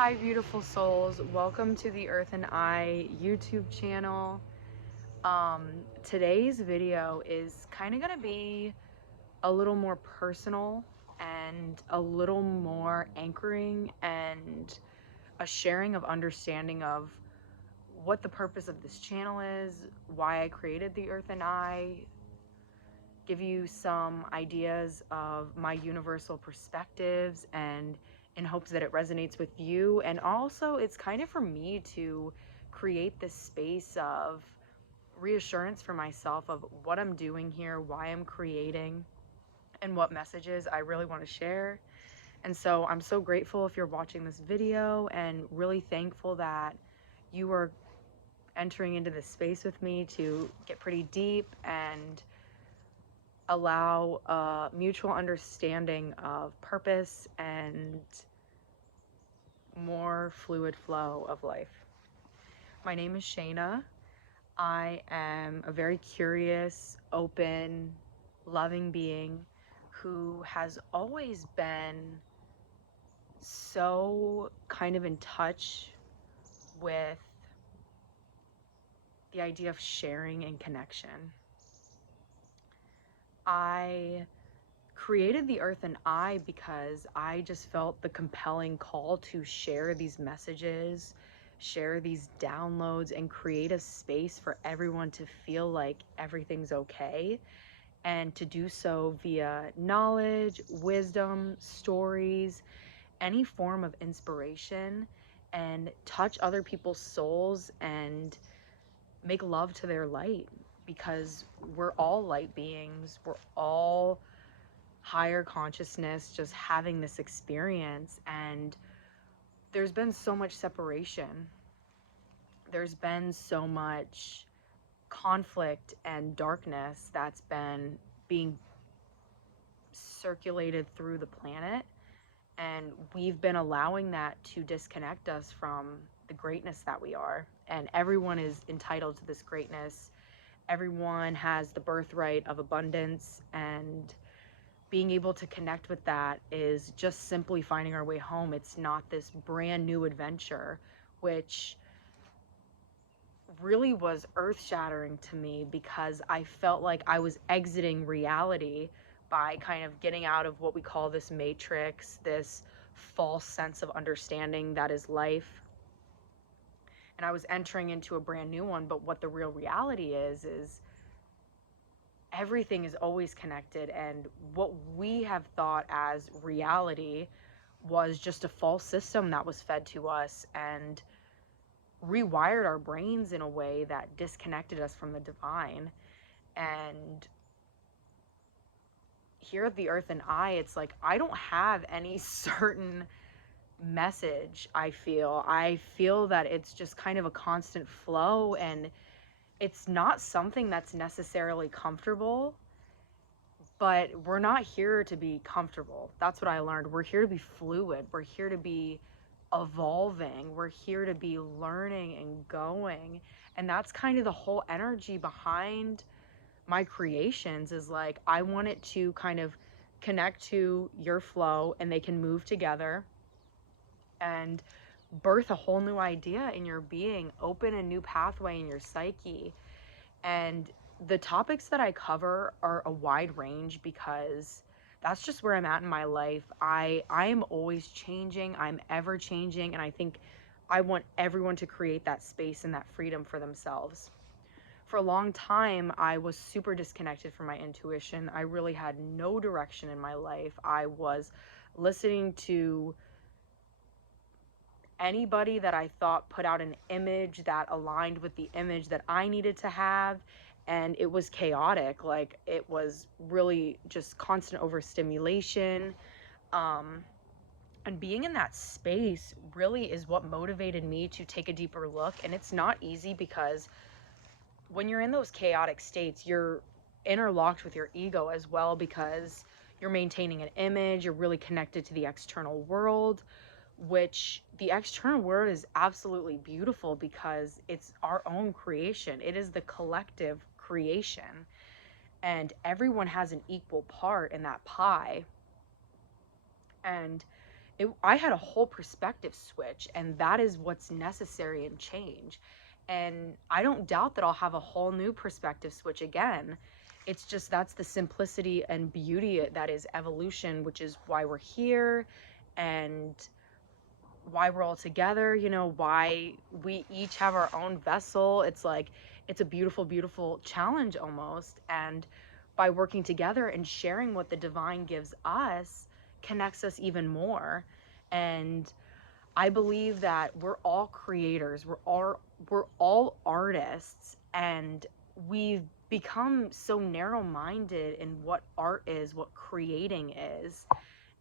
Hi, beautiful souls. Welcome to the Earth and I YouTube channel. Today's video is kind of going to be a little more personal and a little more anchoring and a sharing of understanding of what the purpose of this channel is, why I created the Earth and I, give you some ideas of my universal perspectives and in hopes that it resonates with you. And also it's kind of for me to create this space of reassurance for myself of what I'm doing here, why I'm creating, and what messages I really want to share. And so I'm so grateful if you're watching this video and really thankful that you are entering into this space with me to get pretty deep and allow a mutual understanding of purpose and more fluid flow of life. My name is Shayna. I am a very curious, open, loving being who has always been so kind of in touch with the idea of sharing and connection. I created the Earth and I because I just felt the compelling call to share these messages, share these downloads, and create a space for everyone to feel like everything's okay. And to do so via knowledge, wisdom, stories, any form of inspiration, and touch other people's souls and make love to their light, because we're all light beings. We're all higher consciousness just having this experience, and there's been so much separation, there's been so much conflict and darkness that's been being circulated through the planet, and we've been allowing that to disconnect us from the greatness that we are. And everyone is entitled to this greatness, everyone has the birthright of abundance, and being able to connect with that is just simply finding our way home. It's not this brand new adventure, which really was earth-shattering to me because I felt like I was exiting reality by kind of getting out of what we call this matrix, this false sense of understanding that is life. And I was entering into a brand new one, but what the real reality is everything is always connected, and what we have thought as reality was just a false system that was fed to us and rewired our brains in a way that disconnected us from the divine. And here at the Earth and I, it's like I don't have any certain message. I feel that it's just kind of a constant flow, and it's not something that's necessarily comfortable. But we're not here to be comfortable. That's what I learned. We're here to be fluid. We're here to be evolving. We're here to be learning and going. And that's kind of the whole energy behind my creations, is like I want it to kind of connect to your flow and they can move together and birth a whole new idea in your being, open a new pathway in your psyche. And the topics that I cover are a wide range because that's just where I'm at in my life. I am always changing. I'm ever changing. And I think I want everyone to create that space and that freedom for themselves. For a long time, I was super disconnected from my intuition. I really had no direction in my life. I was listening to anybody that I thought put out an image that aligned with the image that I needed to have, and it was chaotic. Like, it was really just constant overstimulation. And being in that space really is what motivated me to take a deeper look. And it's not easy because when you're in those chaotic states, you're interlocked with your ego as well, because you're maintaining an image, you're really connected to the external world, which the external world is absolutely beautiful because it's our own creation. It is the collective creation, and everyone has an equal part in that pie. And I had a whole perspective switch, and that is what's necessary in change. And I don't doubt that I'll have a whole new perspective switch again. It's just that's the simplicity and beauty that is evolution, which is why we're here and why we're all together, why we each have our own vessel. It's like, it's a beautiful, beautiful challenge almost. And by working together and sharing what the divine gives us, connects us even more. And I believe that we're all creators. We're all artists, and we've become so narrow-minded in what art is, what creating is,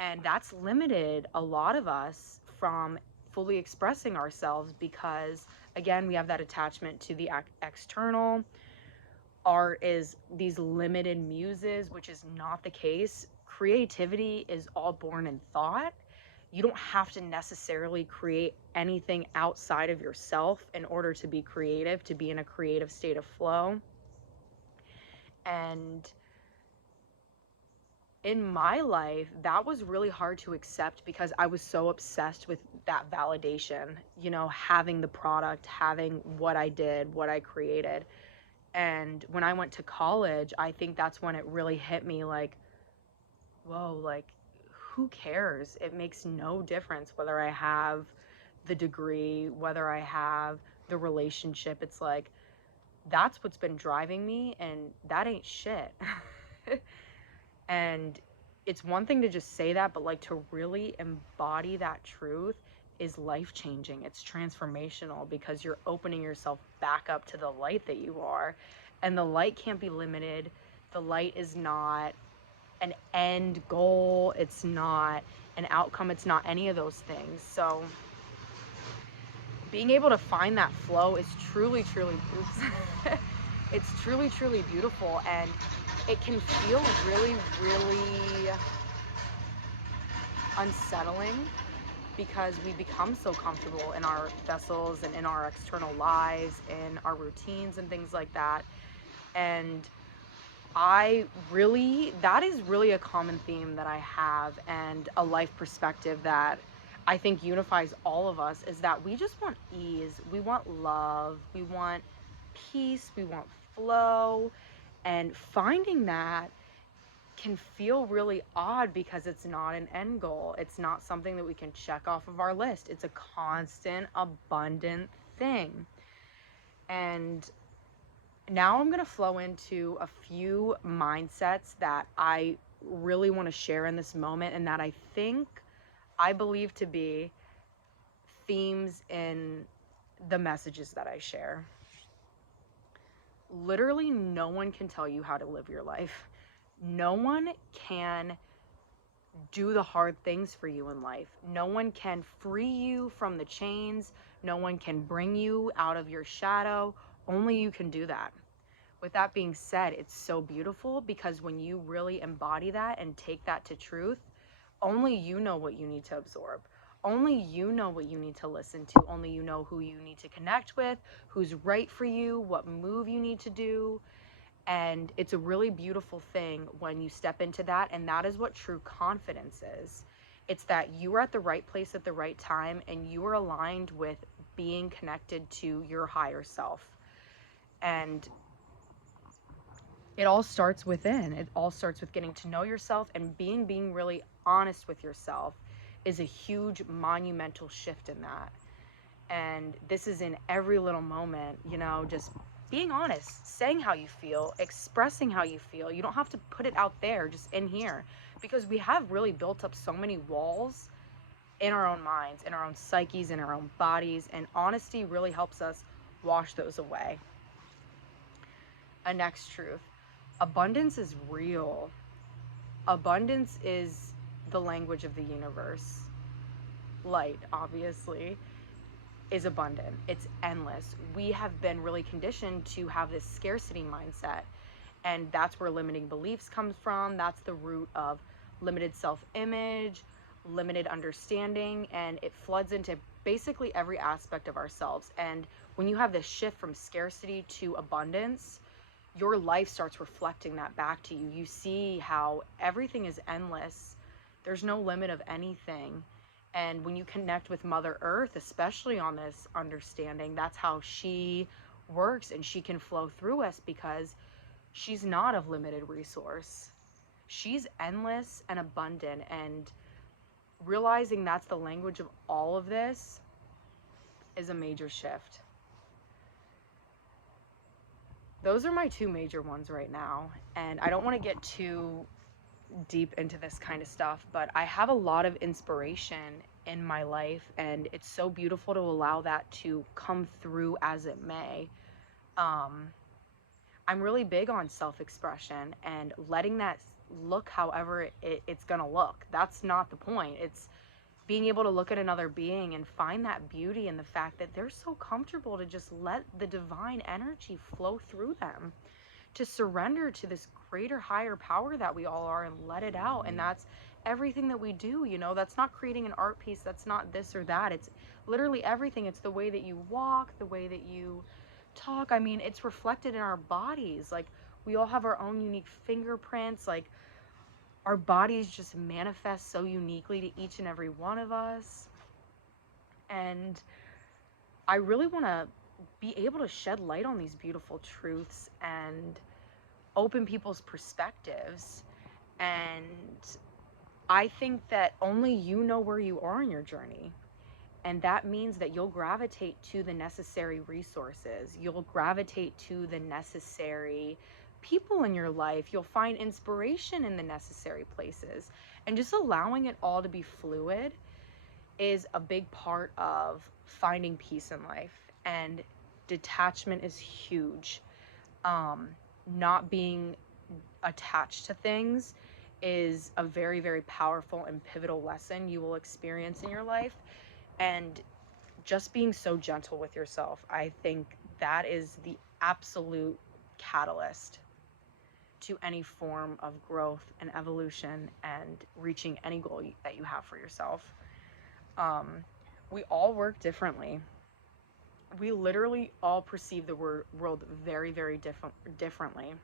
and that's limited a lot of us from fully expressing ourselves because, again, we have that attachment to the external. Art is these limited muses, which is not the case. Creativity is all born in thought. You don't have to necessarily create anything outside of yourself in order to be creative, to be in a creative state of flow. And in my life, that was really hard to accept because I was so obsessed with that validation, having the product, having what I did, what I created. And when I went to college, I think that's when it really hit me like, whoa, like, who cares? It makes no difference whether I have the degree, whether I have the relationship. It's like, that's what's been driving me, and that ain't shit. And it's one thing to just say that, but like to really embody that truth is life changing. It's transformational because you're opening yourself back up to the light that you are. And the light can't be limited. The light is not an end goal, it's not an outcome, it's not any of those things. So being able to find that flow is truly, truly, oops, it's truly, truly beautiful. And it can feel really, really unsettling because we become so comfortable in our vessels and in our external lives, in our routines and things like that. And that is really a common theme that I have, and a life perspective that I think unifies all of us, is that we just want ease, we want love, we want peace, we want flow. And finding that can feel really odd because it's not an end goal. It's not something that we can check off of our list. It's a constant, abundant thing. And now I'm going to flow into a few mindsets that I really want to share in this moment, and that I believe to be themes in the messages that I share. Literally, no one can tell you how to live your life. No one can do the hard things for you in life. No one can free you from the chains. No one can bring you out of your shadow. Only you can do that. With that being said, it's so beautiful because when you really embody that and take that to truth, only you know what you need to absorb. Only you know what you need to listen to. Only you know who you need to connect with, who's right for you, what move you need to do. And it's a really beautiful thing when you step into that. And that is what true confidence is. It's that you are at the right place at the right time, and you are aligned with being connected to your higher self. And it all starts within. It all starts with getting to know yourself, and being really honest with yourself is a huge monumental shift in that. And this is in every little moment, just being honest, saying how you feel, expressing how you feel. You don't have to put it out there, just in here, because we have really built up so many walls in our own minds, in our own psyches, in our own bodies, and honesty really helps us wash those away. A next truth: abundance is real. Abundance is the language of the universe. Light, obviously, is abundant. It's endless. We have been really conditioned to have this scarcity mindset, and that's where limiting beliefs comes from. That's the root of limited self-image, limited understanding, and it floods into basically every aspect of ourselves. And when you have this shift from scarcity to abundance, your life starts reflecting that back to you. You see how everything is endless. There's no limit of anything. And when you connect with Mother Earth, especially on this understanding, that's how she works, and she can flow through us because she's not of limited resource. She's endless and abundant. And realizing that's the language of all of this is a major shift. Those are my two major ones right now. And I don't want to get too deep into this kind of stuff, but I have a lot of inspiration in my life, and it's so beautiful to allow that to come through as it may. Um, I'm really big on self-expression and letting that look however it's gonna look. That's not the point. It's being able to look at another being and find that beauty in the fact that they're so comfortable to just let the divine energy flow through them, to surrender to this greater, higher power that we all are and let it out. And that's everything that we do. That's not creating an art piece, that's not this or that. It's literally everything. It's the way that you walk, the way that you talk. I mean, it's reflected in our bodies. Like, we all have our own unique fingerprints. Like, our bodies just manifest so uniquely to each and every one of us. And I really want to be able to shed light on these beautiful truths and open people's perspectives. And I think that only you know where you are in your journey. And that means that you'll gravitate to the necessary resources. You'll gravitate to the necessary people in your life. You'll find inspiration in the necessary places. And just allowing it all to be fluid is a big part of finding peace in life. And detachment is huge. Not being attached to things is a very, very powerful and pivotal lesson you will experience in your life. And just being so gentle with yourself, I think that is the absolute catalyst to any form of growth and evolution and reaching any goal that you have for yourself. We all work differently. We literally all perceive the world very, very differently.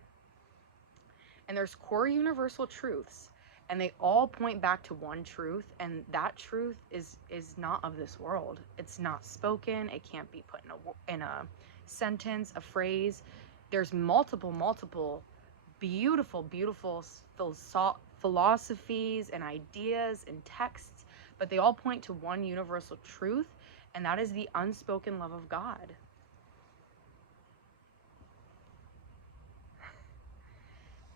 And there's core universal truths, and they all point back to one truth, and that truth is not of this world. It's not spoken. It can't be put in a sentence, a phrase. There's multiple beautiful philosophies and ideas and texts, but they all point to one universal truth, and that is the unspoken love of God.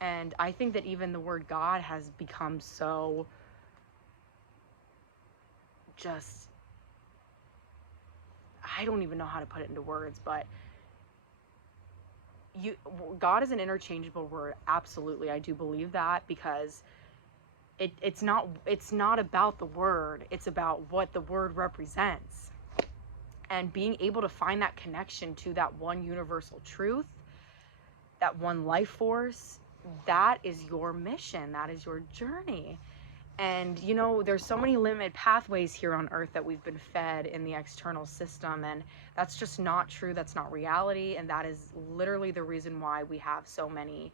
And I think that even the word God has become so just, I don't even know how to put it into words, but God is an interchangeable word. Absolutely. I do believe that, because it's not about the word. It's about what the word represents. And being able to find that connection to that one universal truth, that one life force, that is your mission. That is your journey. And there's so many limited pathways here on earth that we've been fed in the external system, and that's just not true. That's not reality. And that is literally the reason why we have so many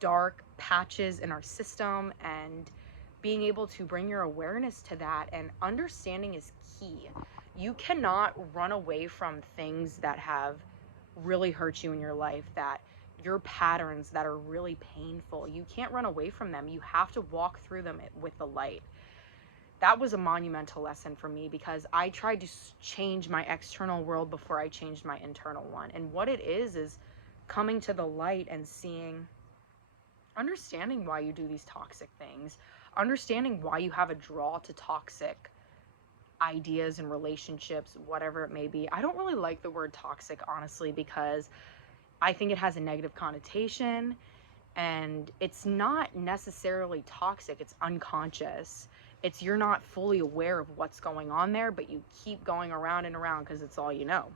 dark patches in our system. And being able to bring your awareness to that and understanding is key. You cannot run away from things that have really hurt you in your life, that your patterns that are really painful. You can't run away from them. You have to walk through them with the light. That was a monumental lesson for me, because I tried to change my external world before I changed my internal one. And what it is coming to the light and understanding why you do these toxic things, understanding why you have a draw to toxic ideas and relationships, whatever it may be. I don't really like the word toxic, honestly, because I think it has a negative connotation, and it's not necessarily toxic. It's unconscious. It's you're not fully aware of what's going on there, but you keep going around and around because it's all you know.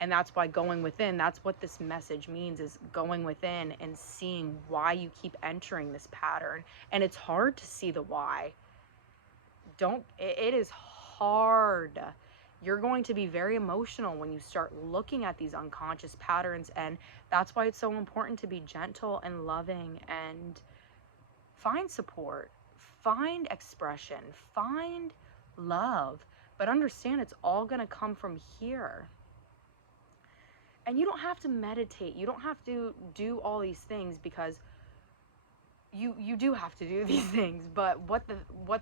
And that's why going within, that's what this message means, is going within and seeing why you keep entering this pattern. And it's hard to see the why. It is hard. You're going to be very emotional when you start looking at these unconscious patterns. And that's why it's so important to be gentle and loving and find support, find expression, find love. But understand it's all going to come from here. And you don't have to meditate. You don't have to do all these things, because you do have to do these things, but what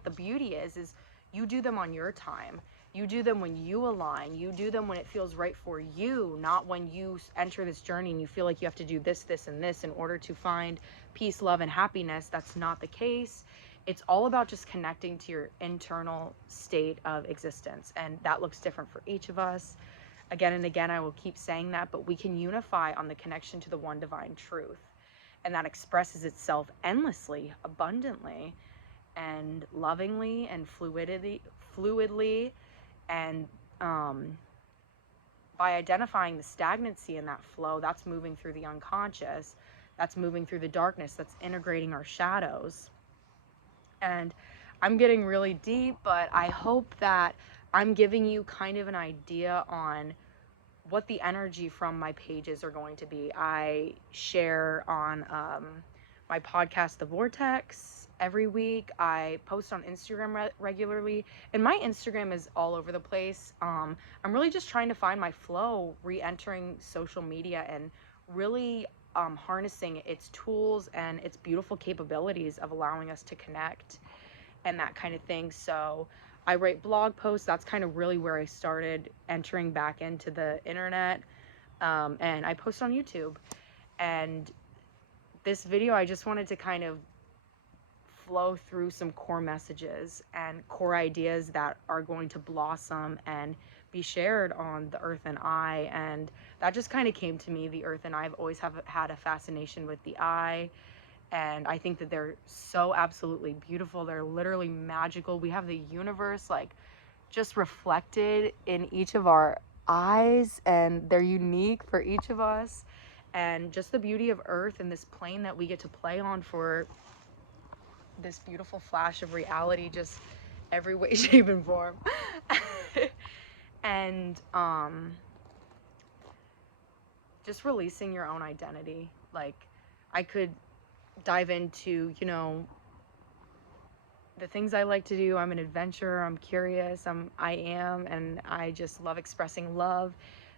the beauty is you do them on your time. You do them when you align. You do them when it feels right for you, not when you enter this journey and you feel like you have to do this and this in order to find peace, love, and happiness. That's not the case. It's all about just connecting to your internal state of existence, and that looks different for each of us. Again and again, I will keep saying that, but we can unify on the connection to the one divine truth, and that expresses itself endlessly, abundantly, and lovingly, and fluidly, and by identifying the stagnancy in that flow, that's moving through the unconscious, that's moving through the darkness, that's integrating our shadows. And I'm getting really deep, but I hope that I'm giving you kind of an idea on what the energy from my pages are going to be. I share on my podcast, The Vortex, every week. I post on Instagram regularly, and my Instagram is all over the place. I'm really just trying to find my flow, re-entering social media, and really harnessing its tools and its beautiful capabilities of allowing us to connect and that kind of thing. So I write blog posts. That's kind of really where I started entering back into the internet. And I post on YouTube. And this video, I just wanted to kind of flow through some core messages and core ideas that are going to blossom and be shared on the Earth and Eye. And that just kind of came to me. The Earth and I have always had a fascination with the eye. And I think that they're so absolutely beautiful. They're literally magical. We have the universe like just reflected in each of our eyes, and they're unique for each of us. And just the beauty of Earth and this plane that we get to play on for this beautiful flash of reality, just every way, shape, and form. And just releasing your own identity. Like, I could dive into, the things I like to do. I'm an adventurer, I'm curious, and I just love expressing love.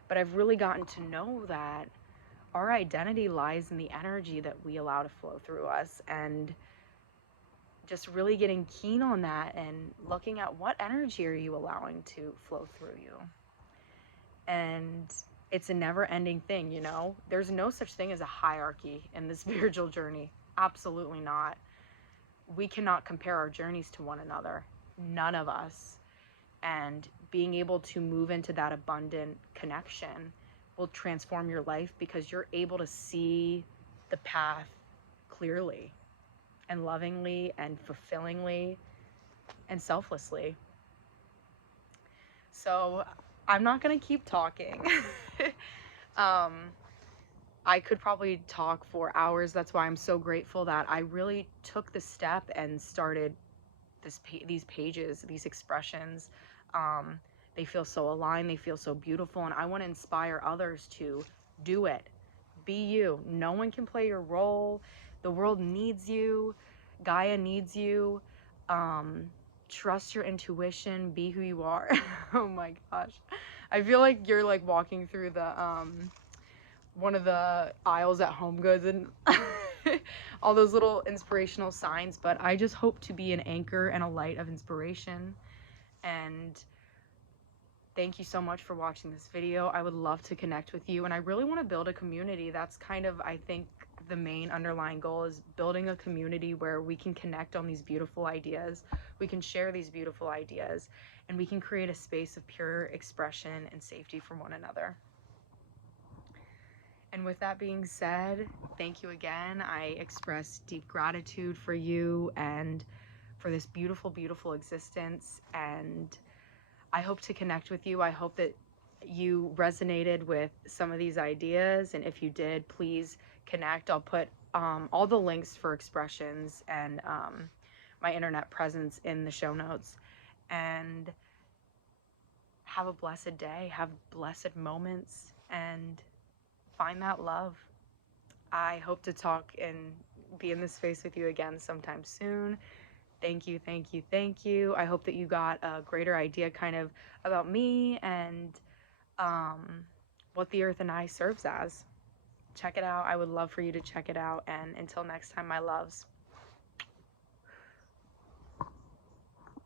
But I've really gotten to know that our identity lies in the energy that we allow to flow through us, and just really getting keen on that and looking at what energy are you allowing to flow through you. And it's a never-ending thing, There's no such thing as a hierarchy in the spiritual journey. Absolutely not. We cannot compare our journeys to one another. None of us. And being able to move into that abundant connection will transform your life, because you're able to see the path clearly and lovingly and fulfillingly and selflessly. So I'm not going to keep talking. I could probably talk for hours. That's why I'm so grateful that I really took the step and started these pages, these expressions. They feel so aligned. They feel so beautiful. And I want to inspire others to do it. Be you. No one can play your role. The world needs you. Gaia needs you. Trust your intuition. Be who you are. Oh my gosh. I feel like you're like walking through the one of the aisles at Home Goods and all those little inspirational signs, but I just hope to be an anchor and a light of inspiration. And thank you so much for watching this video. I would love to connect with you, and I really want to build a community. That's kind of, I think, the main underlying goal is building a community where we can connect on these beautiful ideas, we can share these beautiful ideas, and we can create a space of pure expression and safety for one another. And with that being said, thank you again. I express deep gratitude for you and for this beautiful, beautiful existence. And I hope to connect with you. I hope that you resonated with some of these ideas. And if you did, please connect. I'll put all the links for expressions and my internet presence in the show notes. And have a blessed day. Have blessed moments. And find that love. I hope to talk and be in this space with you again sometime soon. Thank you, thank you, thank you. I hope that you got a greater idea kind of about me and um, what the Earth and I serves as. Check it out. I would love for you to check it out. And until next time, my loves.